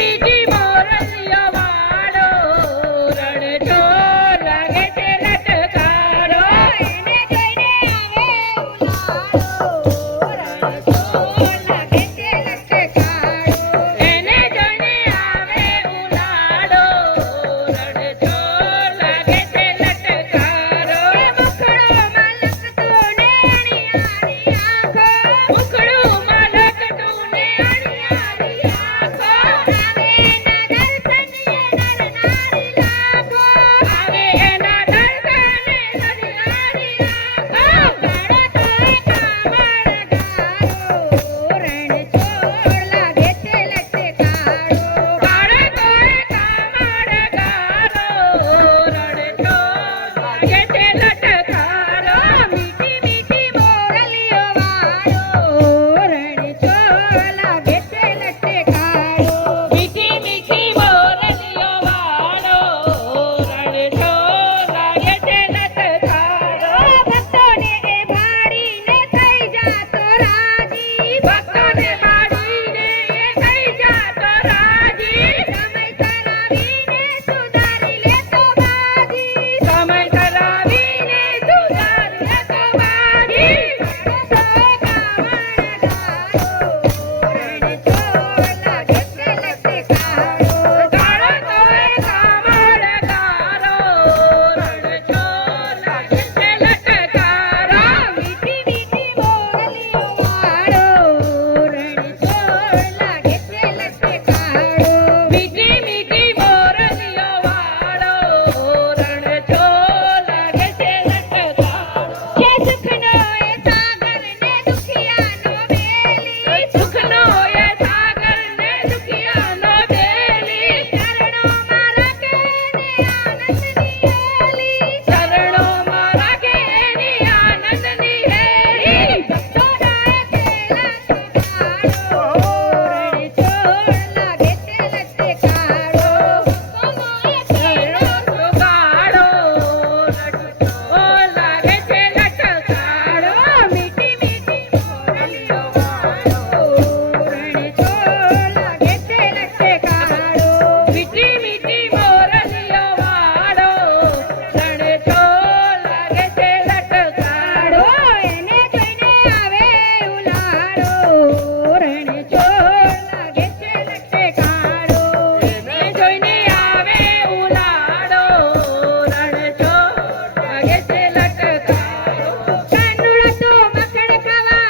Digimon! আরে না দরদানে নদী নারী না